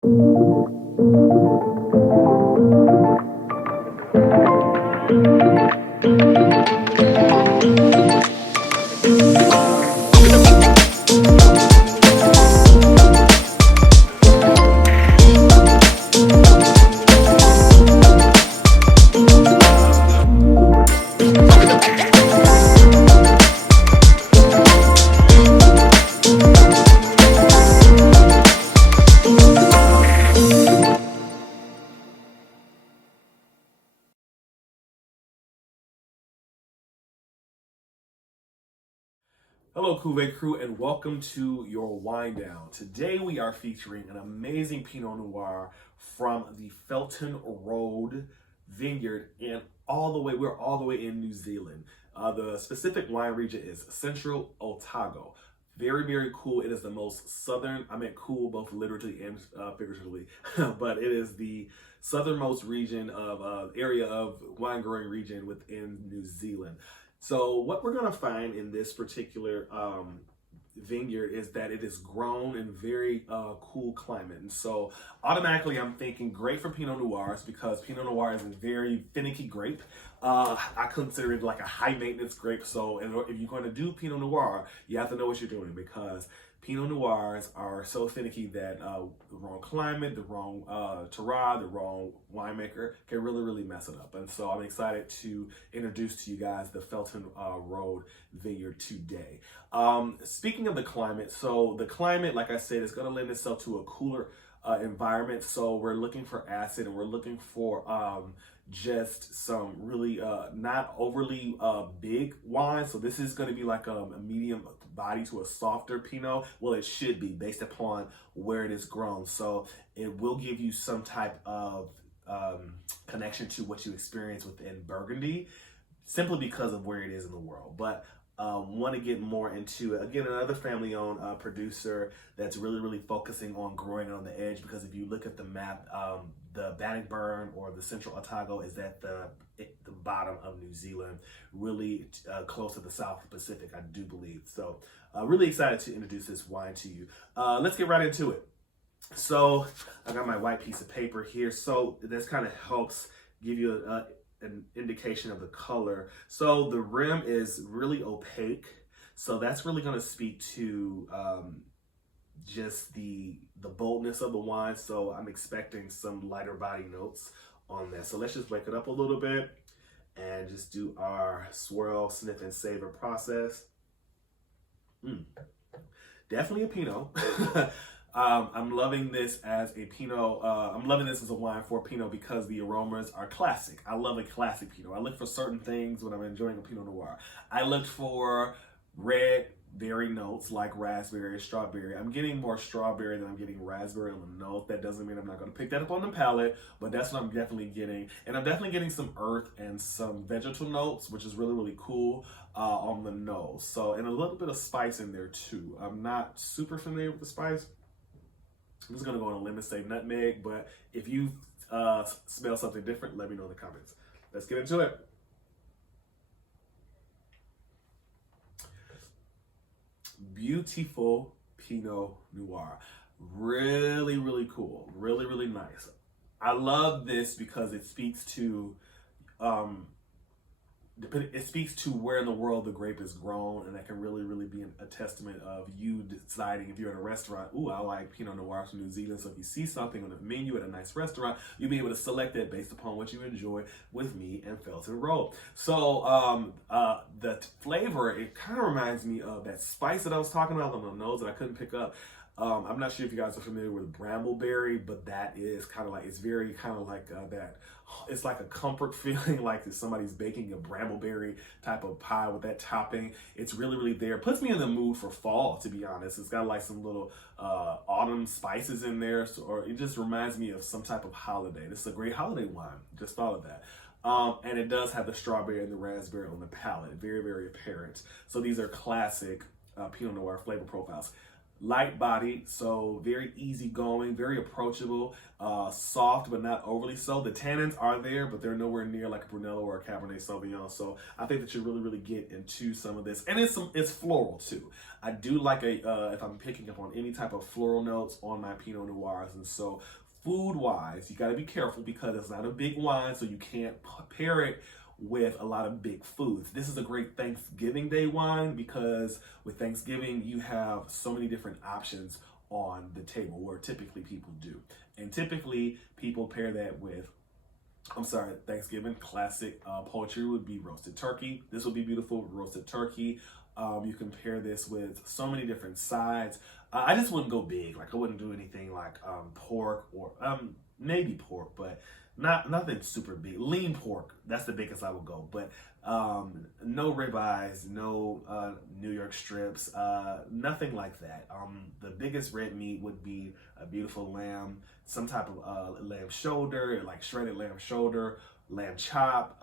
Hello, Cuvée crew, and welcome to your wind down. Today we are featuring an amazing Pinot Noir from the Felton Road Vineyard, and we're all the way in New Zealand. The specific wine region is Central Otago. Very, very cool. It is the most southern, I meant cool both literally and figuratively, but it is the southernmost region of area of wine growing region within New Zealand. So what we're going to find in this particular vineyard is that it is grown in very cool climate. And so automatically I'm thinking great for Pinot Noirs because Pinot Noir is a very finicky grape. I consider it like a high maintenance grape. So if you're going to do Pinot Noir, you have to know what you're doing because Pinot Noirs are so finicky that the wrong climate, the wrong terroir, the wrong winemaker can really, really mess it up. And so I'm excited to introduce to you guys the Felton Road Vineyard today. Speaking of the climate, so the climate, like I said, is going to lend itself to a cooler environment. So we're looking for acid and we're looking for just some really not overly big wine. So this is going to be like a medium body to a softer Pinot. Well, it should be based upon where it is grown. So it will give you some type of connection to what you experience within Burgundy simply because of where it is in the world. But want to get more into it. Again, another family-owned producer that's really, really focusing on growing on the edge because if you look at the map, the Bannockburn or the Central Otago is at the bottom of New Zealand, really close to the South Pacific, I do believe. So really excited to introduce this wine to you. Let's get right into it. So I got my white piece of paper here. So this kind of helps give you an indication of the color. So the rim is really opaque. So that's really going to speak to just the boldness of the wine. So I'm expecting some lighter body notes on that. So let's just wake it up a little bit and just do our swirl, sniff, and savor process. Definitely a Pinot. I'm loving this as a Pinot. I'm loving this as a wine for Pinot because the aromas are classic. I love a classic Pinot. I look for certain things when I'm enjoying a Pinot Noir. I look for red berry notes like raspberry or strawberry. I'm getting more strawberry than I'm getting raspberry on the nose. That doesn't mean I'm not going to pick that up on the palate, but that's what I'm definitely getting. And I'm definitely getting some earth and some vegetal notes, which is really, really cool on the nose. So, and a little bit of spice in there too. I'm not super familiar with the spice. I'm just gonna go on a limb and say nutmeg, but if you smell something different, let me know in the comments. Let's get into it. Beautiful Pinot Noir. Really, really cool. Really, really nice. I love this because it speaks to where in the world the grape is grown, and that can really, really be a testament of you deciding if you're in a restaurant, ooh, I like Pinot Noir from New Zealand. So if you see something on the menu at a nice restaurant, you'll be able to select it based upon what you enjoy with me and Felton Road. So the flavor, it kind of reminds me of that spice that I was talking about on the nose that I couldn't pick up. I'm not sure if you guys are familiar with brambleberry, but that is kind of like, it's very kind of like that. It's like a comfort feeling, like if somebody's baking a brambleberry type of pie with that topping. It's really, really there. It puts me in the mood for fall, to be honest. It's got like some little autumn spices in there, or it just reminds me of some type of holiday. This is a great holiday wine. Just thought of that. And it does have the strawberry and the raspberry on the palate. Very, very apparent. So these are classic Pinot Noir flavor profiles. light bodied, so very easygoing, very approachable, soft but not overly so. The tannins are there, but they're nowhere near like a Brunello or a Cabernet Sauvignon. So I think that you really get into some of this, and it's floral too. I do like if I'm picking up on any type of floral notes on my Pinot Noirs, and so food wise, you got to be careful because it's not a big wine, so you can't pair it with a lot of big foods. This is a great Thanksgiving Day wine because with Thanksgiving, you have so many different options on the table where typically people do. And typically people pair that with, Thanksgiving classic poultry would be roasted turkey. This would be beautiful, roasted turkey. You can pair this with so many different sides. I just wouldn't go big. Like I wouldn't do anything like pork or maybe pork, but nothing super big. Lean pork, that's the biggest I would go. But no ribeyes, no New York strips, nothing like that. The biggest red meat would be a beautiful lamb, some type of lamb shoulder, like shredded lamb shoulder, lamb chop.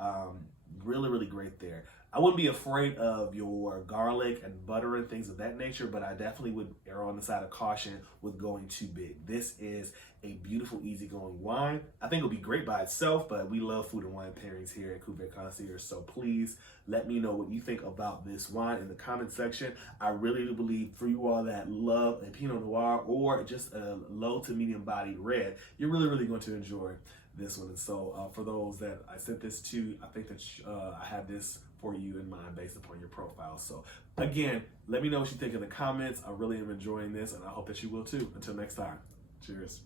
Really great there. I wouldn't be afraid of your garlic and butter and things of that nature, but I definitely would err on the side of caution with going too big. This is a beautiful, easygoing wine. I think it'll be great by itself, but we love food and wine pairings here at Cuvée Concierge, so please let me know what you think about this wine in the comment section. I really do believe for you all that love a Pinot Noir or just a low to medium bodied red, you're really going to enjoy this one. And so for those that I sent this to, I think that I have this for you in mind based upon your profile. So again, let me know what you think in the comments. I really am enjoying this and I hope that you will too. Until next time, cheers.